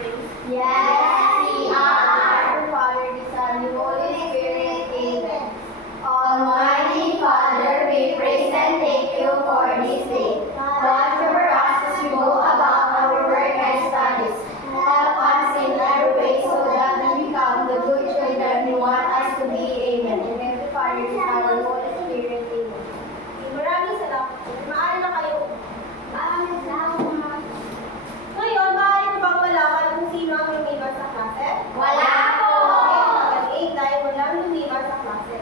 Yes, we are. Father, the Son, the Holy Spirit. Amen. Almighty Father, we praise and thank you for this day. Watch over us as we go about our work and studies. Help us in every way so that we become the good children you want us to be. Amen. Amen. The Father, the Son, the Holy Spirit. Amen. Maraming salamat. Maaari na kayo. Maraming salamat. Ngayon, maaari ko bang malaman kung sino ang lumiban sa klase? Wala po. Okay, magaling dahil walang lumiban sa klase.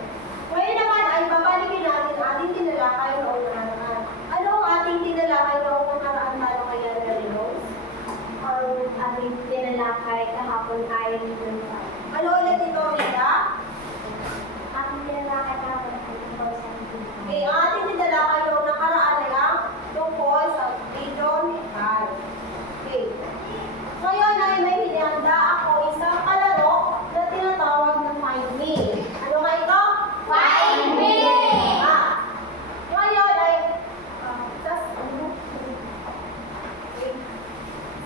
Ngayon naman ay babalikin natin ang ating tinalakay noong nakaraan. Ano ang ating tinalakay noong nakaraan tayo kaya Rose? Ang ating tinalakay kahapon ay Rita. Ano ulit ito, Rita? Ating tinalakay kahapon ay tungkol sa Rita. Okay, ang ating tinalakay noong nakaraan ay ang tungkol sa region metal. Okay. Ngayon ay may hinihanda ako isang kalaro na tinatawag na Find Me. Ano nga ito? Find me! Ngayon ay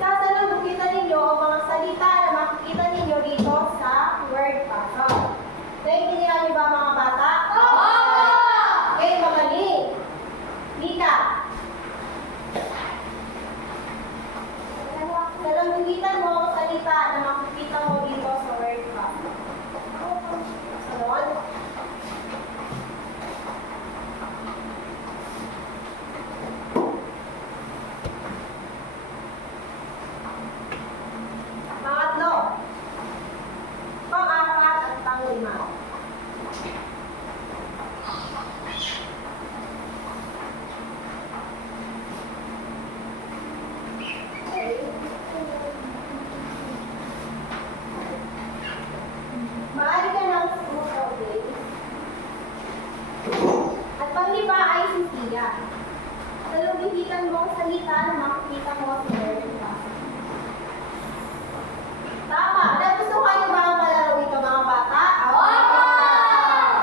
sasalubukitan ninyo ang mga salita na makikita ninyo dito sa word puzzle. Naiintindihan niyo ba mga bata? Oo! Okay, magaling. Mika. Salambukitan mo ang salita na makikita mo dito sa word puzzle. Salon. Pangatlo. Pang-apat at pang-lima. Maaari ka ng smooth okay? At pang-lima ay si Tia. Salubihitan mo ang salita na makikita mo sa word puzzle. Tama. Nagustuhan niyo ba ang palaro ito, mga bata?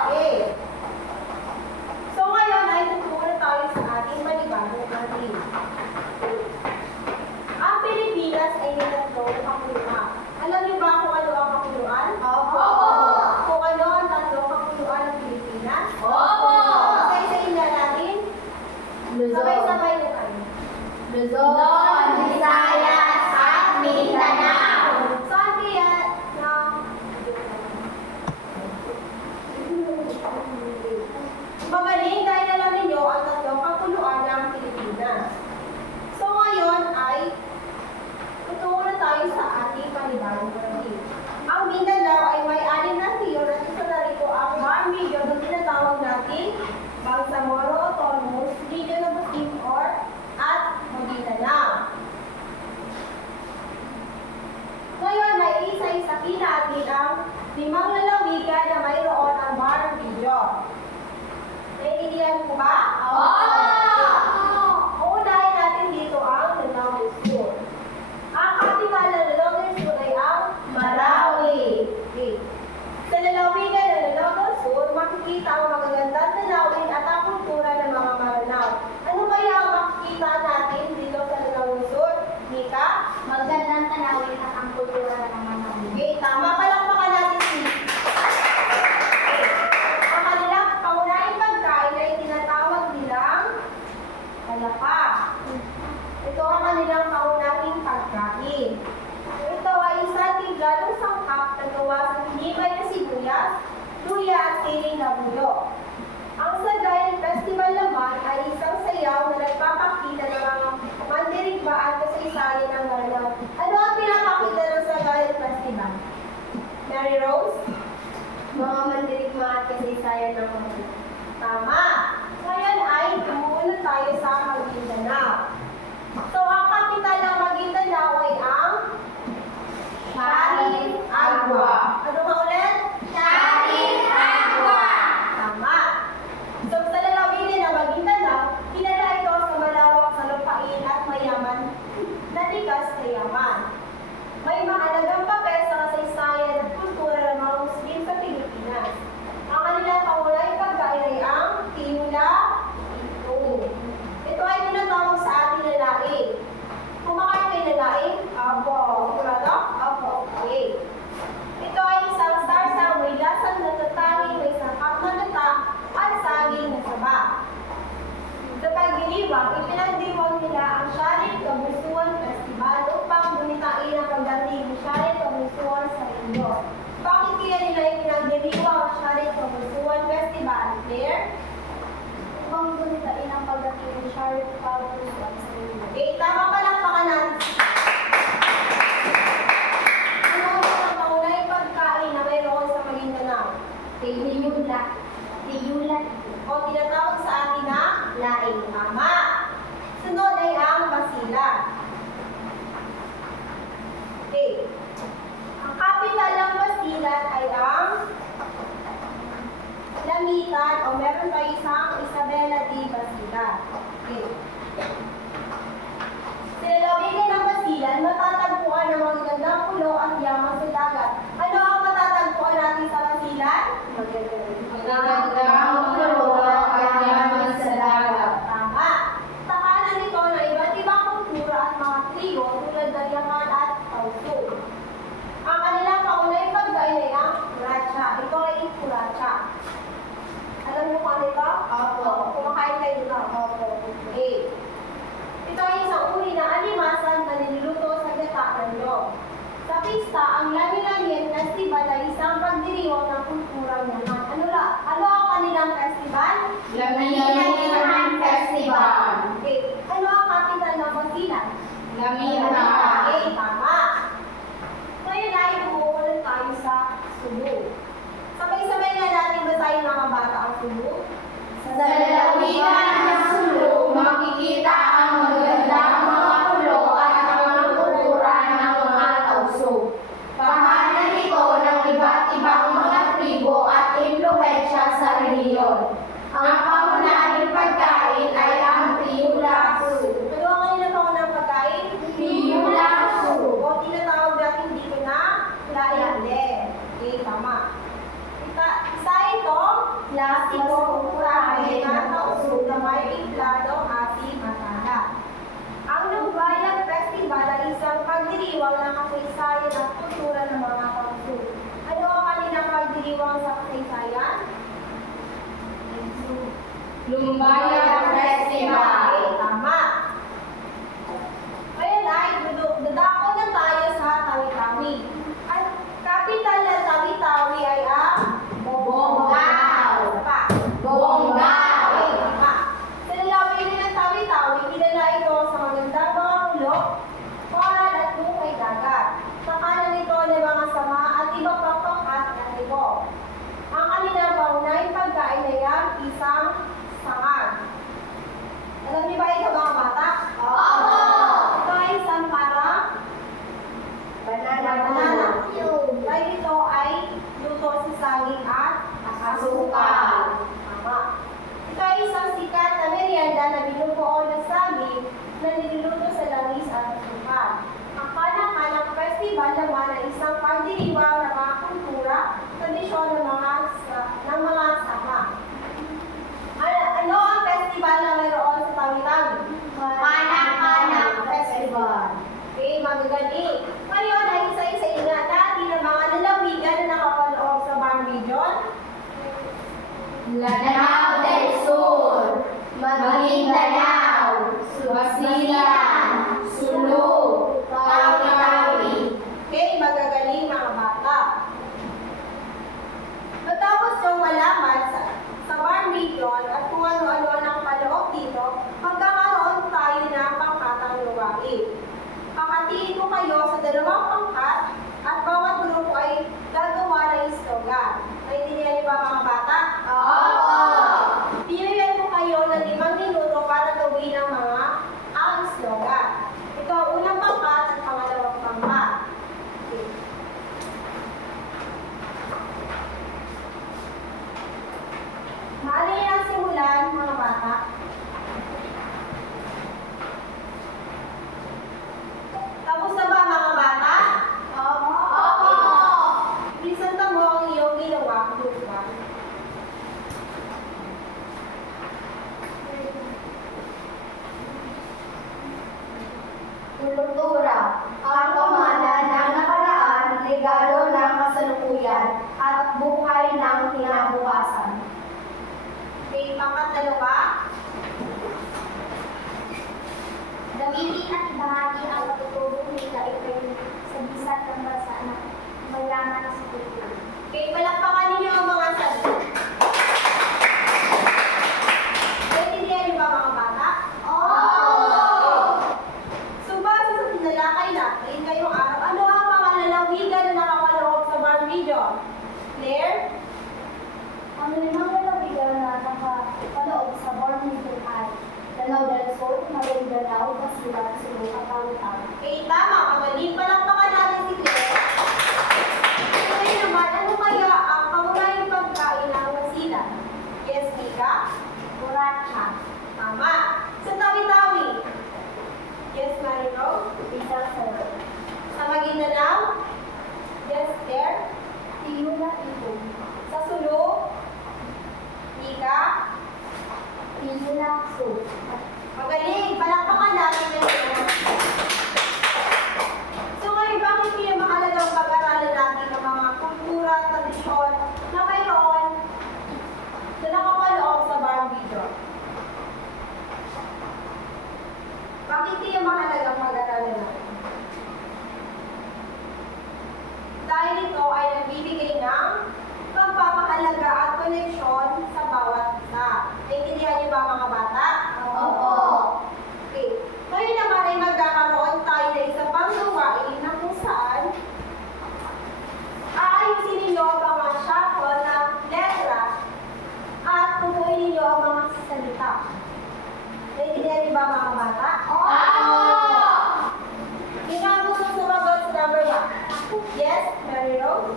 Okay. So ngayon ay tutulong tayo sa ating panibagong atin. Ang Pilipinas ay natatlong pakuluan. Alam niyo ba kung ano ang pakuluan? Opo! Kung ano ang tatlong pakuluan ng Pilipinas? Opo! Isa-isahin na natin. Luzon, Sabay-sabay na tayo. Luzon, Visayas, at Mindanao. Saan kaya na... Magaling dahil alam ninyo ang tatlong pakuluan ng Pilipinas. So ngayon ay tutungo na tayo sa ating panibagong parating. Ang Mindanao ay may 6 na tiyo na isa na rito ang Mar Region na tinatawag natin Bangsamoro, Autonomous, Region of Bukidnon, at Maguindanao. Ngayon ay isa-isahin natin ang 5 lalawigan na mayroon ang Mar Region. Naiintindihan mo ba? Uunahin natin dito ang Lanao Sur. Ang capital ng Lanao Sur ay ang Marawi. Okay. Sa lalawigan ng Lanao Sur, makikita ang magagandang tanawin at ang kultura ng mga Maranao. Ano kaya ang makikita natin dito sa Lanao Sur? Mika? Magandang tanawin at ang kultura ng mga Manawin. Okay, tama. Palakpakan natin si ang kanilang pangunahing pagkain ay tinatawag nilang talapa. Ito ang kanilang pangunahing pagkain. Ito ay isang tiglalong sangkap na gawa sa hinimay na sibuyas, luya at siling na buyo. Ang Sagayan Festival naman ay isang sayaw na nagpapakita ng mga mandirigma at kasaysayan ng Maranao. Ano ang pinapakita ng Sagayan Festival? Mary Rose? Mga mandirigma at kasaysayan ng mga Tama! Ngayon ay tumulo tayo sa Maguindanao. So, ang kapital ng Maguindanao ay ang Sharif Agua. Ano nga ulit? Sharif Agua! Tama! So, sa lalawigan ng Maguindanao, kilala ito sa malawak sa lupain at mayaman na likas na yaman. May mahalagang papel sa kasaysayan at kultura ng mga Muslim sa Pilipinas. Ang kanilang pangunahing pagkain ay ang Union. Bakit kaya nila ipinagdiriwang ang Sharing Kamusuan Festival, Claire? Upang gunitain ang pagdating ng Sharing Kamusuan sa Union. Okay, tama palakpakan natin. Ano ang pangunahing pagkain na mayroon sa Maguindanao? Tiyula. Tiyula. O tinatawag sa atin na Laing. tama. Sunod ay ang basilan. Okay. Ang kapital ng basilan ay ang Lamitan o meron pa isang Isabela de Basilan. Okay. Sa lalawigan ng Basilan, matatagpuan ang magagandang pulo at yaman sa dagat. Ano ang matatagpuan natin sa Basilan? Magagandang pulo at yaman sa dagat. Tama. Sa kanan nito na iba't ibang kultura at mga trigo tulad ng yaman at tauso. Ang kanilang paunay pagkain ay ang kuracha. Ito ay kuracha. Alam niyo kung ano ito? Opo. Kumakain kayo dito? Opo. Okay. Ito ay isang uri ng alimasan na niluluto sa gata ng niyog. Sa pista, ang Lami-Lamien Festival ay isang pagdiriwang ng kulturang yaman. Ano ang kanilang festival? Lamihan Festival. Okay. Ano ang kapital ng Basilan? Lamihan. Okay, tama. Ngayon ay umuulit tayo sa Cebu. Sabay-sabay nga natin basahin mga bata ang Cebu. Sa lalawigan ng Sulu, makikita ang magagandang mga pulo at mga kultura ng mga tauso. Pangalan ito ng iba't ibang mga tribo at impluwensya sa reliyon. Ang pangunahing pagkain ay ang tiyula soup. Ano ang kanilang paunang pagkain? Tiyula soup. O tinatawag natin dito na layande. Okay, tama. Isa ito, klasiko kurahe na tauso na may impladong asin matala. Ang Lumbayan Festival ay isang pagdiriwang ng kasaysayan at kultura ng mga tauso. Ano ang kanilang pagdiriwang sa kasaysayan? Lumbayan Festival. Okay, tama. Ngayon ay dadako na tayo sa Tawi-Tawi. At kapital ng Tawi-Tawi ay ang Bonggao. Isa pa. Bonggao. Okay, tama. Sa lalawin ng Tawi-Tawi, kilala ito sa magandang mga pulo, koral at bukay dagat. Sa kanan nito ng mga sama at iba pang pangkat at ibo. Ang kanilang paunahing pagkain ay ang isang sangag. Alam niyo ba ito mga bata? Opo. Ito ay isang parang banana. Dahil ito ay luto sa saging at Asukal. Tama. Ito ay isang sikat na merienda na binubuo ng saging na niluluto sa langis at asukal. Ang Kanang-Kanang Festival naman ay isang pagdiriwang ng mga kultura, tradisyon ng mga sama. Ano ang festival na mayroon sa Tawi-Tawi? Kanang-Kanang Festival. Okay, magagaling. Ngayon ay isa-isa nga natin ang mga lalawigan na nakapaloob sa Bar Region. Lanao del Sur, Maguindanao, Basilan, Sulu, Tawi-Tawi. Okay, magagaling mga bata. Matapos yung malaman sa Bar Region at kung ano-ano ang paloob dito, magkakaroon tayo ng pangkatang luwain. Kakatiin ko kayo sa dalawang pangkat at bawat grupo ay gagawa ng slogan. Naintindihan niyo ba mga bata? Opo. Bibigyan ko kayo ng 5 minuto para gawin ang slogan. Ito ang unang pangkat at pangalawang pangkat. Okay. Maaari niyo ang simulan, mga bata. Tapos na ba, mga bata? Opo. Bilisan mo ang iyong ginawa, Lupa. Kultura, ang pamana ng nakaraan, regalo ng kasalukuyan, at buhay ng kinabukasan. Okay, pangkat ba? Gamitin at ibahagi ang katutubong nila ipay sa bisat ng bansa na kailangan sa kultura. Okay, palakpakan ninyo ang mga sagot. Naintindihan niyo ba mga bata? So, base sa tinalakay natin ngayong araw, ano ang mga lalawigan na nakakaloob sa bar video? Claire? Ang limang lalawigan na nakapaloob sa Borneo ay Lanao del Sur, Maguindanao, Basilan, Cebu, at Tawi-Tawi. Okay, tama. Magaling. Palakpakan natin si Claire. Ngayon naman, ano kaya ang pangunahing pagkain ng Basilan? Yes, Mika? Buracha, Tama. Sa Tawi-Tawi? Yes, Marino? Isang Sero, Sa Maguindanao? Yes, Claire? Tiyula, Ibon, Sa Sulu? Mika? Tiyula, Sub, Magaling! Palakpakan natin ngayon. So ngayon, bakit kaya mahalagang pag-aralan natin ng mga kultura, tradisyon na mayroon na nakapaloob sa bar video? Bakit kaya mahalagang pag-aralan natin? Dahil ito ay nagbibigay ng pagpapahalaga at koneksyon sa bawat isa. Naintindihan niyo ba mga bata? Opo. Okay. Ngayon naman ay magkakaroon tayo ng isa pang gawain na kung saan aayusin ninyo ang mga shuffle na letra at tutuin ninyo ang mga salita. Naintindihan niyo ba mga bata? Sino ang gusto sumagot sa number 1? Yes, Mary Rose?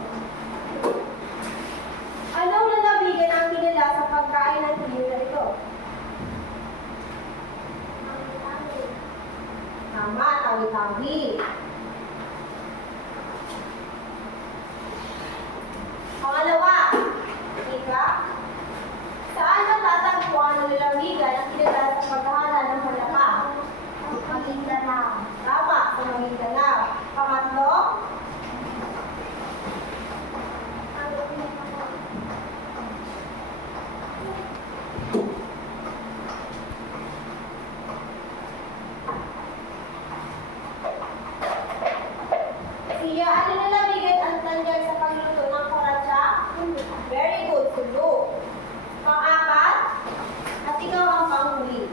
Anong lalawigan ang kilala sa pagkain ng tiyo na ito? Tama, Tawi-Tawi. Pangalawa, Ika, saan natatagpuan ang lalawigan ang kilala sa paghahala ng malaka? Maguindanao, Tama, sa Maguindanao. Pangatlo, siya, ano nalabigan ang tanyag sa pagluto ng koratsa? Very good, Sulu. Pang-apat, at ikaw ang panghuli.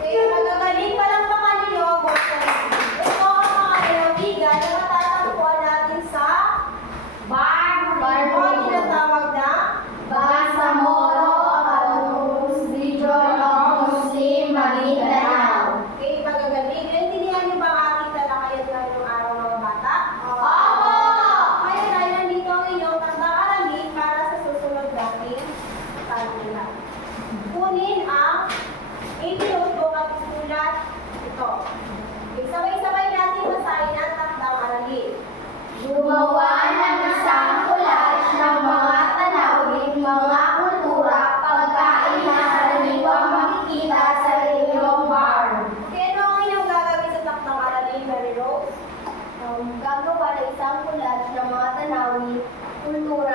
Okay, magagaling pa lang pa ninyo ang mga sarili. Ito ang mga lalawigan na matatagpuan natin sa o tinatawag na Bangsamoro, Apalugus, Region of Muslim, Maguindanao. okay, magagaling. Naintindihan niyo ba ang ating talakayan ngayong araw mga bata? Opo! Kaya dahil nandito ang inyong tandang aralin para sa susunod nating talakayan. Kunin ang notebook at isulat ito. Okay, sabay-sabay natin basahin ang takdang aralin. Gumawa ng isang collage ng mga tanawin, mga kultura, pagkain na karaniwang makikita sa inyong bar. Okay, ano ang inyong gagawin sa takdang aralin, Mary Rose? Gagawa ng isang collage ng mga tanawin, kultura,